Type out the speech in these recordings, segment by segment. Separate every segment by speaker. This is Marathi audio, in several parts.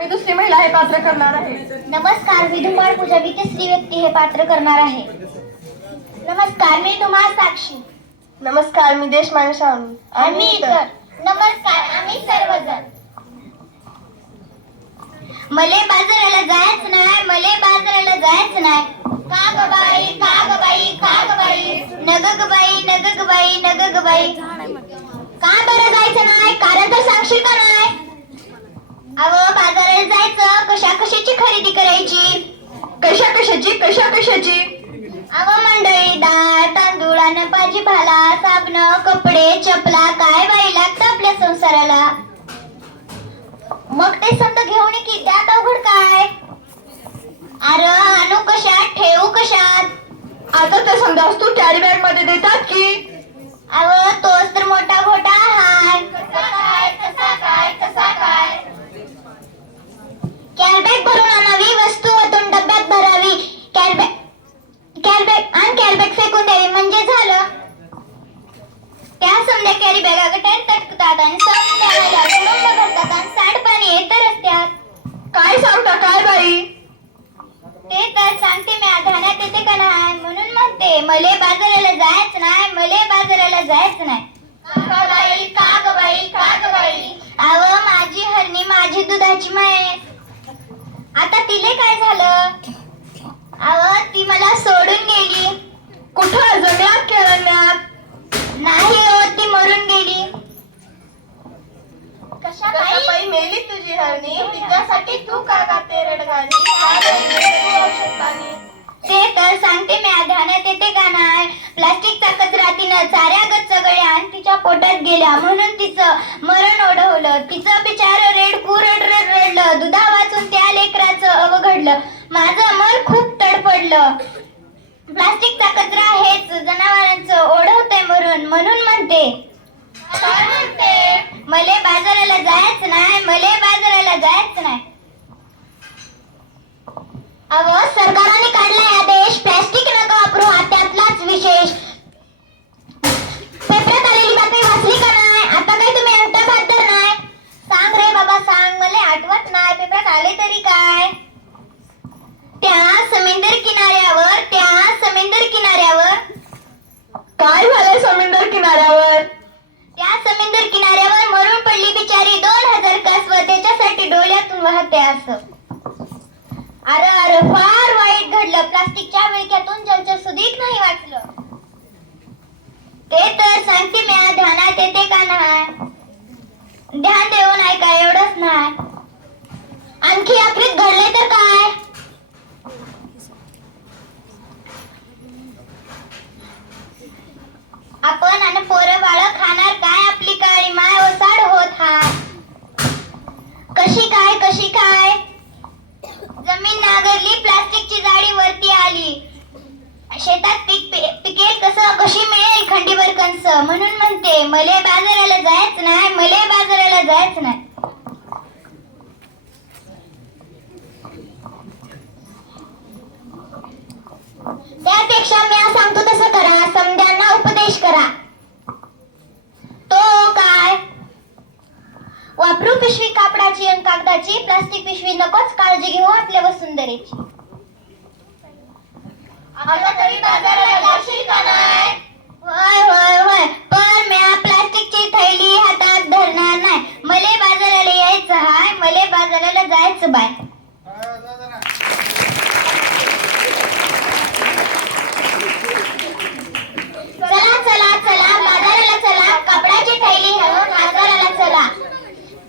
Speaker 1: मी दुसरी महिला हे पात्र करणार आहे.
Speaker 2: नमस्कार मी धुमाळ पूजा विद्यश्री व्यक्ती हे पात्र करणार आहे. नमस्कार मी धुमाळ साक्षी.
Speaker 1: नमस्कार मी देशमाने
Speaker 2: आम्ही इतर. नमस्कार आम्ही सर्वजण. मले बाजाराला जायच नाही मले बाजाराला जायच नाही. का ग बाई का ग बाई का ग बाई नग ग बाई नग ग बाई नग ग बाई का बरं जायचं नाही? कारण तर सांगशील का नाही? जायचं कशा कशाची खरेदी करायची?
Speaker 1: कशा कशाची कशा कशाची
Speaker 2: अव मंडळी डाळ तांदूळ अन्न भाजीपाला साबण कपडे चपला काय बाई लागतं आपल्या संसाराला? मग ते समजा घेऊन की त्यात अवघड काय? अरे आणू कशात? ठेवू कशात?
Speaker 1: आता ते समजा तू कॅरी बॅगमध्ये देतात की?
Speaker 2: अव तोच तर मोठा संध्याकाळी समजा बॅगा गटान तटकतात आणि समजा कुटुंब भरतात आणि सांडपाणी येत रस्त्यात.
Speaker 1: काय सांगता काय बाई?
Speaker 2: ते तर सांगते मी आधाण्यात येते का नाही? म्हणून म्हणते मले बाजाराला जायचं नाही मले बाजाराला जायचं नाही. का बाई का ग बाई का ग बाई? अव माझी हरणी माझी दुधाची म्हैस आता तिले काय झालं? अव ती मला सोड गेली
Speaker 1: कुठं जंगलात केळण्यात
Speaker 2: नाही हो ती मरून गेली कशा
Speaker 1: कशा
Speaker 2: बाई
Speaker 1: बाई मेली तुझी हरणी तिच्यासाठी तू का गाते रडगाणी? ते
Speaker 2: तर सांगते मी ध्यानात येते का नाही. प्लास्टिकचा कचरा तिनं चाऱ्या गच्च गळ्या आणि तिच्या पोटात गेल्या म्हणून तिचं मरण ओढवलं. तिचं बिचार रेडकू रड रड रडलं. दुधा वाचून त्या लेकराचं अवघडलं माझं मन खूप तडफडलं प्लास्टिकचा कचरा हेच जनावरांचं ओढवतंय मरून म्हणून म्हणते. म्हणते? मले बाजाराला जायच नाही मले बाजाराला जायच नाही. अव सरकारने काढलाय या वाहते असं. अरे अरे फार वाईट घडलं. प्लास्टिकच्या विळख्यातून जलचर सुधीक नाही वाचलं. ते तर सांगते मी ध्यानात येते का नाही? ध्यान देऊन ऐका का एवढंच नाही. आणखी आपली घडले तर काय आपण आणि पोरं बाळ खाणार काय आपली काळी माय ओसाड होत हाय कशी काय कशी काय जमीन नांगरली प्लास्टिकची जाळी वरती आली शेतात पीक पि- पिकेल कसं कशी मिळेल खंडीवर कंस म्हणून म्हणते मले बाजाराला जायच नाही मले बाजाराला जायच नाही. त्यापेक्षा मी सांगतो तसं करा समद्यांना उपदेश करा. तो काय? वापरू पिशवी कापडाची आणि कागदाची प्लास्टिक पिशवी नकोच काळजी घेऊ आपल्या वसुंधरेची. आता तरी बाजाराला जाशील का नाही? होय होय होय पण मी प्लास्टिकची थैली हातात धरणार नाही मले बाजाराला यायचं हाय मले बाजाराला जायचं बाय चला चला चला बाजाराला चला कपड्याची थैली घेऊन बाजाराला चला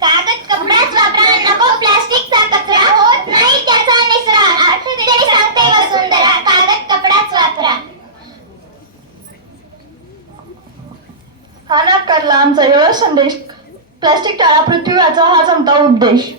Speaker 2: कागद कपडाच वापरा नको प्लास्टिकचा कचरा होत नाही त्याचा निचरा तरी सांगते वसुंधरा कागद कपडाच वापरा
Speaker 1: हा नाकारला आमचा एवढा संदेश. प्लास्टिक टाळा पृथ्वी वाचवा हा आमचा उद्देश